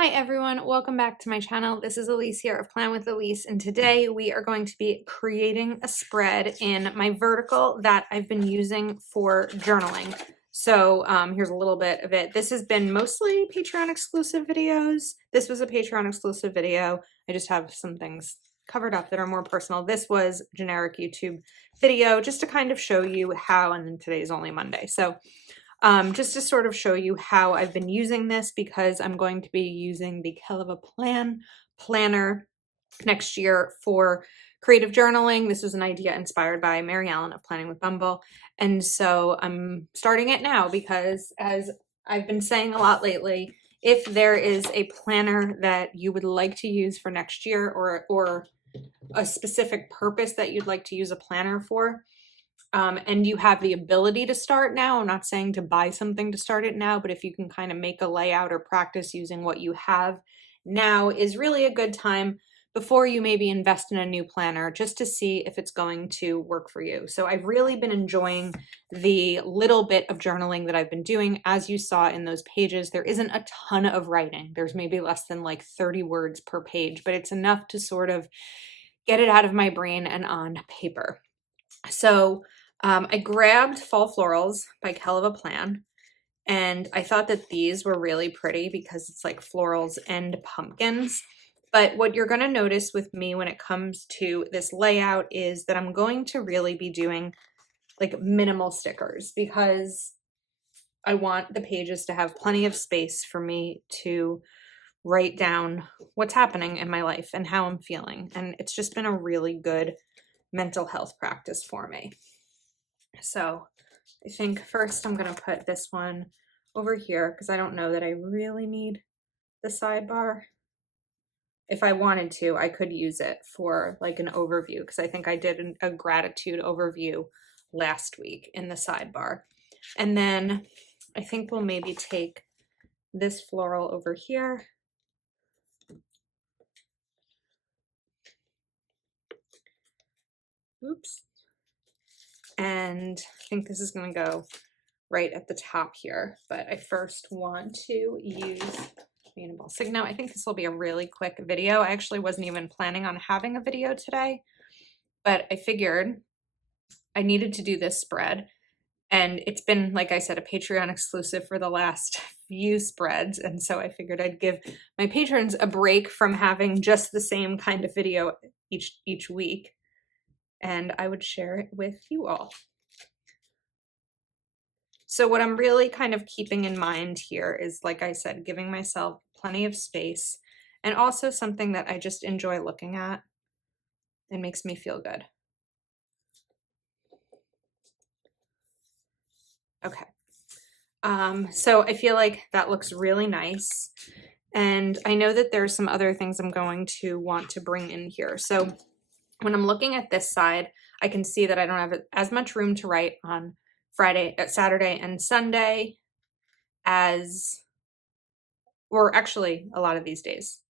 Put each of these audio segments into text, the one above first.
Hi everyone, welcome back to my channel. This is Elise here of Plan with Elise, and today we are going to be creating a spread in my vertical that I've been using for journaling. So here's a little bit of it. This has been mostly Patreon exclusive videos. This was a Patreon exclusive video. I just have some things covered up that are more personal. This was generic YouTube video just to kind of show you how, and then today's only Monday. So just to sort of show you how I've been using this, because I'm going to be using the Keleva Planner next year for creative journaling. This was an idea inspired by Mary Ellen of Planning with Bumble. And so I'm starting it now because, as I've been saying a lot lately, if there is a planner that you would like to use for next year, or a specific purpose that you'd like to use a planner for, and you have the ability to start now. I'm not saying to buy something to start it now, but if you can kind of make a layout or practice using what you have now, is really a good time before you maybe invest in a new planner, just to see if it's going to work for you. So I've really been enjoying the little bit of journaling that I've been doing. As you saw in those pages, there isn't a ton of writing. There's maybe less than like 30 words per page, but it's enough to sort of get it out of my brain and on paper. So I grabbed Fall Florals by Keleva Plan, and I thought that these were really pretty because it's like florals and pumpkins. But what you're going to notice with me when it comes to this layout is that I'm going to really be doing like minimal stickers, because I want the pages to have plenty of space for me to write down what's happening in my life and how I'm feeling. And it's just been a really good mental health practice for me. So I think first I'm going to put this one over here because I don't know that I really need the sidebar. If I wanted to, I could use it for like an overview, because I think I did a gratitude overview last week in the sidebar. And then I think we'll maybe take this floral over here. Oops. And I think this is going to go right at the top here, but I first want to use Ball Signo. I think this will be a really quick video. I actually wasn't even planning on having a video today, but I figured I needed to do this spread. And it's been, like I said, a Patreon exclusive for the last few spreads. And so I figured I'd give my patrons a break from having just the same kind of video each week, and I would share it with you all. So what I'm really kind of keeping in mind here is, like I said, giving myself plenty of space, and also something that I just enjoy looking at and makes me feel good. Okay. So I feel like that looks really nice. And I know that there's some other things I'm going to want to bring in here. So when I'm looking at this side, I can see that I don't have as much room to write on Saturday and Sunday or actually a lot of these days.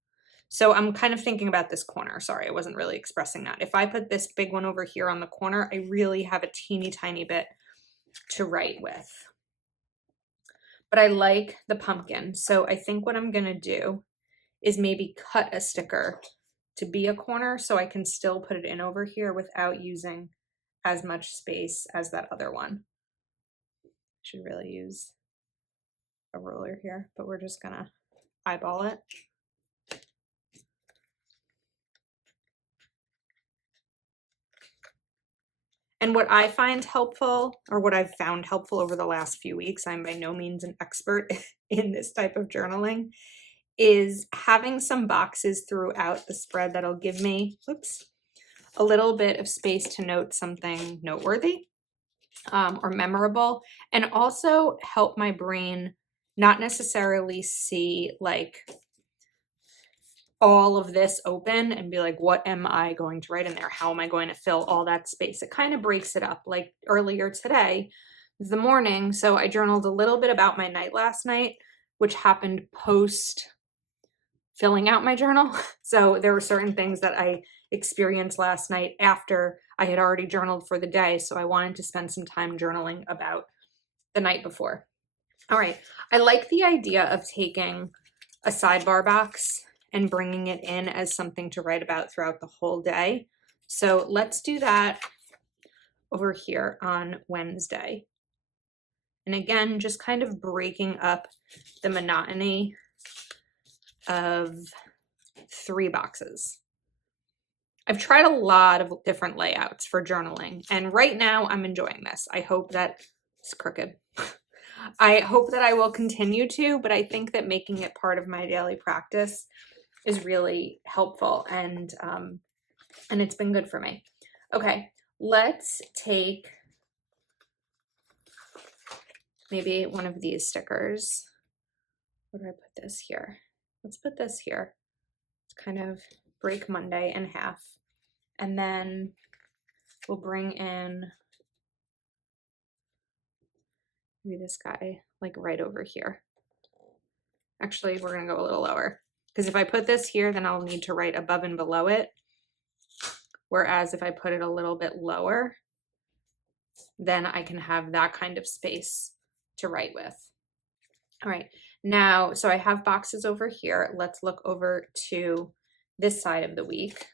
So I'm kind of thinking about this corner. Sorry, I wasn't really expressing that. If I put this big one over here on the corner, I really have a teeny tiny bit to write with. But I like the pumpkin. So I think what I'm gonna do is maybe cut a sticker to be a corner so I can still put it in over here without using as much space as that other one. Should really use a ruler here, but we're just gonna eyeball it. And what I find helpful, or what I've found helpful over the last few weeks, I'm by no means an expert in this type of journaling, is having some boxes throughout the spread that'll give me, a little bit of space to note something noteworthy or memorable, and also help my brain not necessarily see like all of this open and be like, what am I going to write in there? How am I going to fill all that space? It kind of breaks it up. Like earlier today, the morning, so I journaled a little bit about my night last night, which happened post filling out my journal. So there were certain things that I experienced last night after I had already journaled for the day. So I wanted to spend some time journaling about the night before. All right. I like the idea of taking a sidebar box and bringing it in as something to write about throughout the whole day. So let's do that over here on Wednesday. And again, just kind of breaking up the monotony of 3 boxes. I've tried a lot of different layouts for journaling, and right now I'm enjoying this. I hope that it's crooked. I hope that I will continue to, but I think that making it part of my daily practice is really helpful, and it's been good for me. Okay, let's take maybe one of these stickers. Where do I put this here? Let's put this here. Let's kind of break Monday in half. And then we'll bring in maybe this guy like right over here. Actually, we're gonna go a little lower, because if I put this here, then I'll need to write above and below it. Whereas if I put it a little bit lower, then I can have that kind of space to write with. All right, now, so I have boxes over here. Let's look over to this side of the week.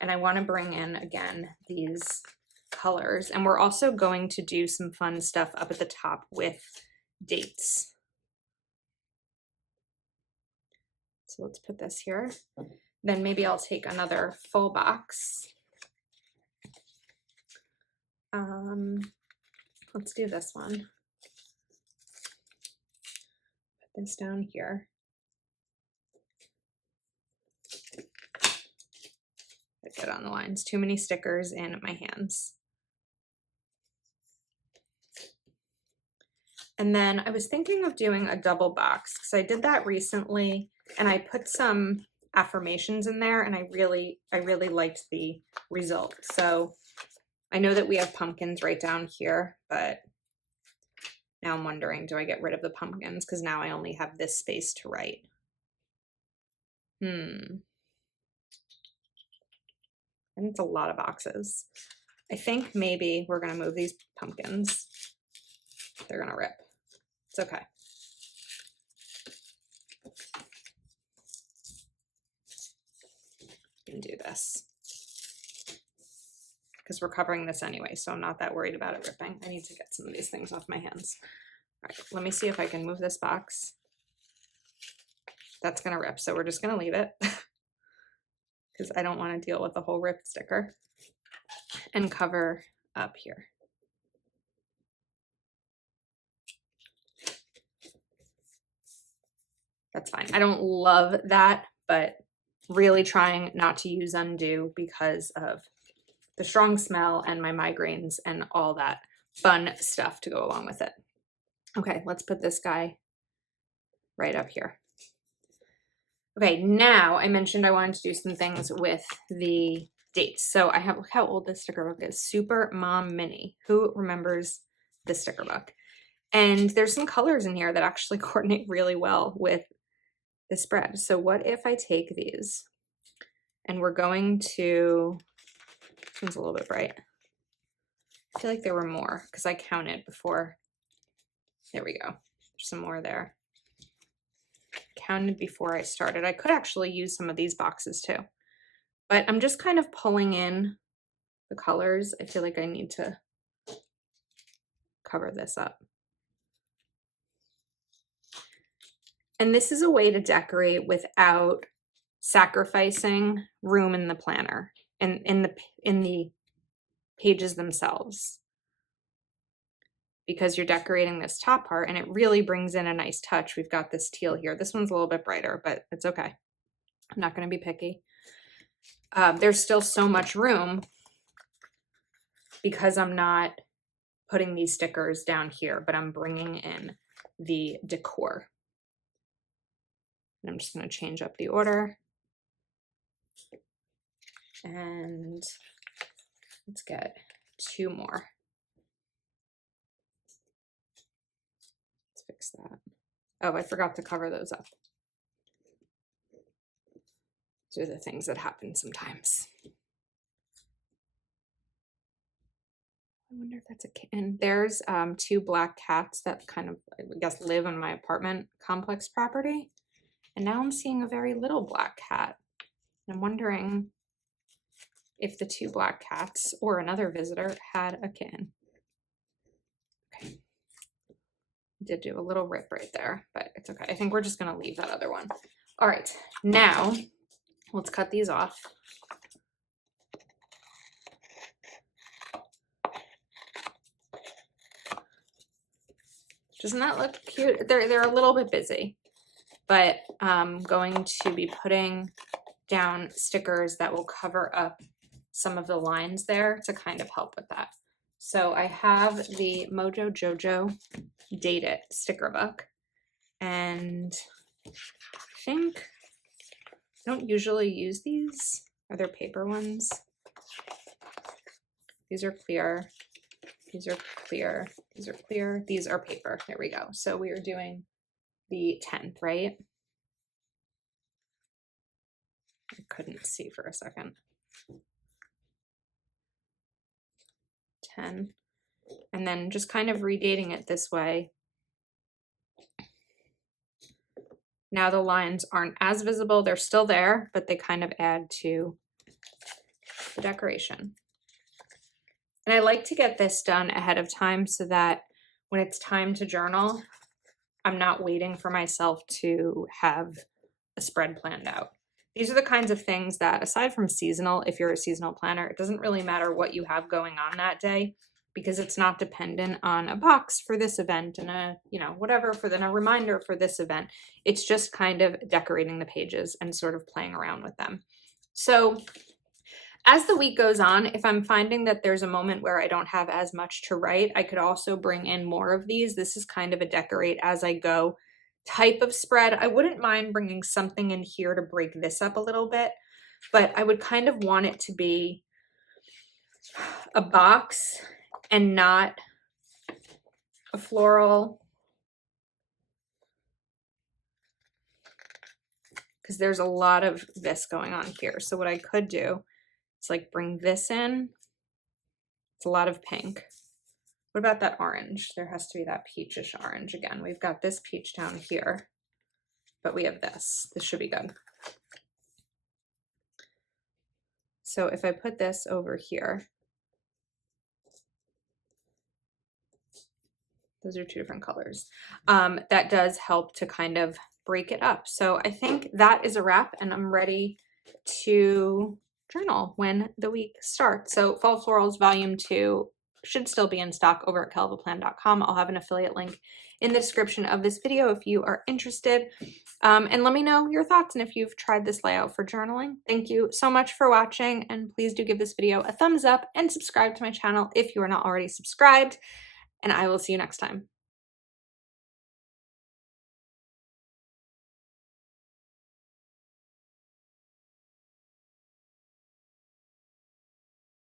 And I want to bring in, again, these colors. And we're also going to do some fun stuff up at the top with dates. So let's put this here. Then maybe I'll take another full box. Let's do this one. Put this down here. Get on the lines. Too many stickers in my hands. And then I was thinking of doing a double box, because I did that recently and I put some affirmations in there, and I really liked the result. So I know that we have pumpkins right down here, but now I'm wondering, do I get rid of the pumpkins? Because now I only have this space to write. And it's a lot of boxes. I think maybe we're gonna move these pumpkins. They're gonna rip. It's okay. We can do this because we're covering this anyway, so I'm not that worried about it ripping. I need to get some of these things off my hands. All right, let me see if I can move this box. That's gonna rip, so we're just gonna leave it because I don't want to deal with the whole ripped sticker, and cover up here. That's fine. I don't love that, but really trying not to use undo because of the strong smell and my migraines and all that fun stuff to go along with it. Okay, let's put this guy right up here. Okay, now I mentioned I wanted to do some things with the dates. So I have, look how old this sticker book is. Super Mom Mini. Who remembers this sticker book? And there's some colors in here that actually coordinate really well with the spread. So what if I take these and we're going to, this one's a little bit bright. I feel like there were more because I counted before. There we go. There's some more there. Counted before I started. I could actually use some of these boxes too, but I'm just kind of pulling in the colors. I feel like I need to cover this up. And this is a way to decorate without sacrificing room in the planner and in the pages themselves, because you're decorating this top part and it really brings in a nice touch. We've got this teal here. This one's a little bit brighter, but it's okay. I'm not going to be picky. There's still so much room because I'm not putting these stickers down here, but I'm bringing in the decor. And I'm just going to change up the order. And let's get 2 more. Let's fix that. Oh, I forgot to cover those up. These are the things that happen sometimes. I wonder if that's a kitten. There's 2 black cats that kind of, I guess, live on my apartment complex property. And now I'm seeing a very little black cat. I'm wondering if the 2 black cats or another visitor had a kitten. Okay. Did do a little rip right there, but it's okay. I think we're just gonna leave that other one. All right, now let's cut these off. Doesn't that look cute? They're a little bit busy, but I'm going to be putting down stickers that will cover up some of the lines there to kind of help with that. So I have the Mojo Jojo Date It sticker book, and I think I don't usually use these. Are there paper ones? These are clear. These are clear. These are clear. These are paper. There we go. So we are doing the 10th, right? I couldn't see for a second. 10. And then just kind of redating it this way. Now the lines aren't as visible. They're still there, but they kind of add to the decoration. And I like to get this done ahead of time so that when it's time to journal, I'm not waiting for myself to have a spread planned out. These are the kinds of things that, aside from seasonal, if you're a seasonal planner, it doesn't really matter what you have going on that day, because it's not dependent on a box for this event and a, you know, whatever for then a reminder for this event. It's just kind of decorating the pages and sort of playing around with them. So as the week goes on, if I'm finding that there's a moment where I don't have as much to write, I could also bring in more of these. This is kind of a decorate as I go type of spread. I wouldn't mind bringing something in here to break this up a little bit, but I would kind of want it to be a box and not a floral, because there's a lot of this going on here. So what I could do is like bring this in. It's a lot of pink. What about that orange? There has to be that peachish orange again. We've got this peach down here, but we have this. This should be good. So if I put this over here, those are 2 different colors. That does help to kind of break it up. So I think that is a wrap, and I'm ready to journal when the week starts. So Fall Florals Volume 2 should still be in stock over at kellavaplan.com. I'll have an affiliate link in the description of this video if you are interested. And let me know your thoughts and if you've tried this layout for journaling. Thank you so much for watching, and please do give this video a thumbs up and subscribe to my channel if you are not already subscribed, and I will see you next time.